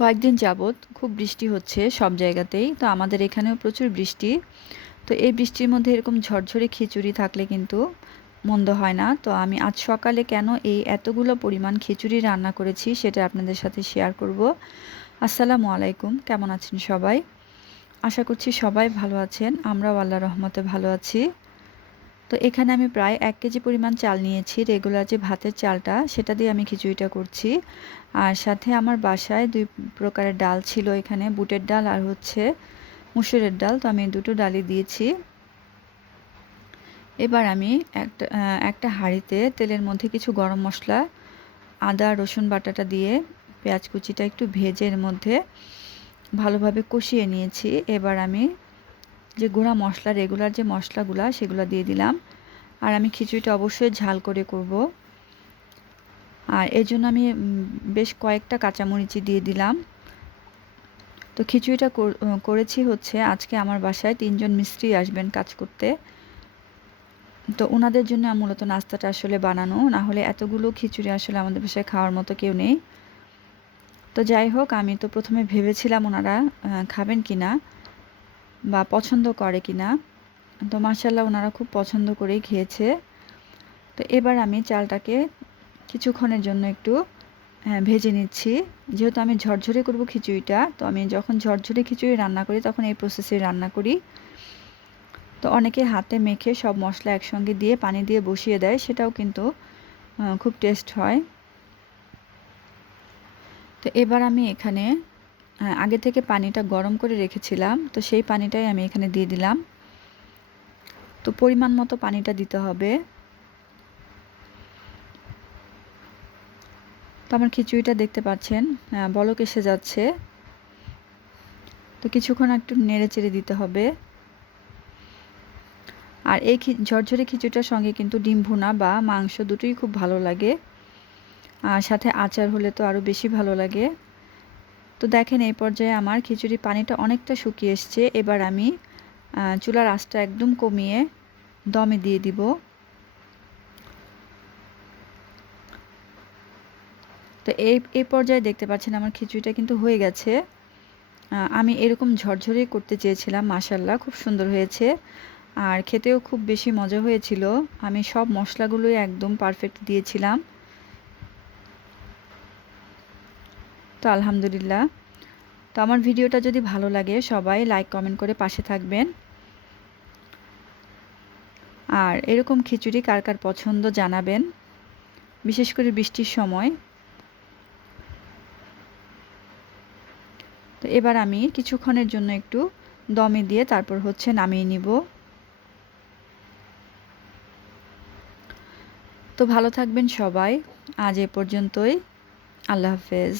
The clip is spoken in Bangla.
কয়েকদিন যাবৎ খুব বৃষ্টি হচ্ছে সব জায়গাতেই। তো আমাদের এখানেও প্রচুর বৃষ্টি। তো এই বৃষ্টির মধ্যে এরকম ঝরঝরে খিচুড়ি থাকলে কিন্তু মন্দ হয় না। তো আমি আজ সকালে কেন এই এতগুলো পরিমাণ খিচুড়ি রান্না করেছি সেটা আপনাদের সাথে শেয়ার করব। আসসালামু আলাইকুম, কেমন আছেন সবাই? আশা করছি সবাই ভালো আছেন। আমরাও আল্লাহর রহমতে ভালো আছি। তো এখানে আমি প্রায় 1 কেজি পরিমাণ চাল নিয়েছি। রেগুলার যে ভাতের চালটা সেটা দিয়ে আমি খিচুড়িটা করছি। আর সাথে আমার বাসায় 2 প্রকারের ডাল ছিল এখানে, বুটের ডাল আর হচ্ছে মসুরের ডাল। তো আমি দুটো ডালই দিয়েছি। এবার আমি একটা হাঁড়িতে তেলের মধ্যে কিছু গরম মশলা, আদা রসুন বাটাটা দিয়ে পেঁয়াজ কুচিটা একটু ভেজে এর মধ্যে ভালোভাবে কষিয়ে নিয়েছি। এবার আমি যে গুঁড়া মশলা, রেগুলার যে মশলাগুলা সেগুলো দিয়ে দিলাম। আর আমি খিচুড়িটা অবশ্যই ঝাল করে করব। আর এর জন্য আমি বেশ কয়েকটা কাঁচামরিচি দিয়ে দিলাম। তো খিচুড়িটা করেছি হচ্ছে আজকে আমার বাসায় 3 জন মিস্ত্রি আসবেন কাজ করতে। তো ওনাদের জন্য মূলত নাস্তাটা আসলে বানানো, না হলে এতগুলো খিচুড়ি আসলে আমাদের বাসায় খাওয়ার মতো কেউ নেই। তো যাই হোক, আমি তো প্রথমে ভেবেছিলাম ওনারা খাবেন কিনা বা পছন্দ করে কিনা। তো মাশাআল্লাহ ওনারা খুব পছন্দ করেই খেয়েছে। তো এবার আমি চালটাকে কিছুক্ষণের জন্য একটু ভেজে নিচ্ছি। যেহেতু আমি ঝরঝরে করব খিচুড়িটা, তো আমি যখন ঝরঝরে খিচুড়ি রান্না করি তখন এই প্রসেসে রান্না করি। তো অনেকে হাতে মেখে সব মশলা একসঙ্গে দিয়ে পানি দিয়ে বসিয়ে দেয়, সেটাও কিন্তু খুব টেস্ট হয়। তো এবার আমি এখানে আগে থেকে পানিটা গরম করে রেখেছিলাম, তো সেই পানিটাই আমি এখানে দিয়ে দিলাম। তো পরিমাণ মতো পানিটা দিতে হবে। তো আমার খিচুড়িটা দেখতে পাচ্ছেন বলক এসে যাচ্ছে। তো কিছুক্ষণ একটু নেড়ে চেড়ে দিতে হবে। আর এই ঝরঝরে খিচুড়িটার সঙ্গে কিন্তু ডিম ভুনা বা মাংস দুটোই খুব ভালো লাগে। আর সাথে আচার হলে তো আরও বেশি ভালো লাগে। তো দেখেন এই পর্যায়ে আমার খিচুড়ির পানিটা অনেকটা শুকিয়ে এসছে। এবার আমি চুলার আঁচটা একদম কমিয়ে দমে দিয়ে দিব। তো এই পর্যায়ে দেখতে পাচ্ছেন আমার খিচুড়িটা কিন্তু হয়ে গেছে। আমি এরকম ঝরঝরে করতে চেয়েছিলাম, মাশাআল্লাহ খুব সুন্দর হয়েছে। আর খেতেও খুব বেশি মজা হয়েছিল। আমি সব মশলাগুলোই একদম পারফেক্ট দিয়েছিলাম। তো আলহামদুলিল্লাহ। তো আমার ভিডিওটা যদি ভালো লাগে সবাই লাইক কমেন্ট করে পাশে থাকবেন। আর এরকম খিচুড়ি কার কার পছন্দ জানাবেন, বিশেষ করে বৃষ্টির সময়। তো এবার আমি কিছুক্ষণের জন্য একটু দমে দিয়ে তারপর হচ্ছে নামিয়ে নিব। তো ভালো থাকবেন সবাই। আজ এ পর্যন্তই। আল্লাহ হাফেজ।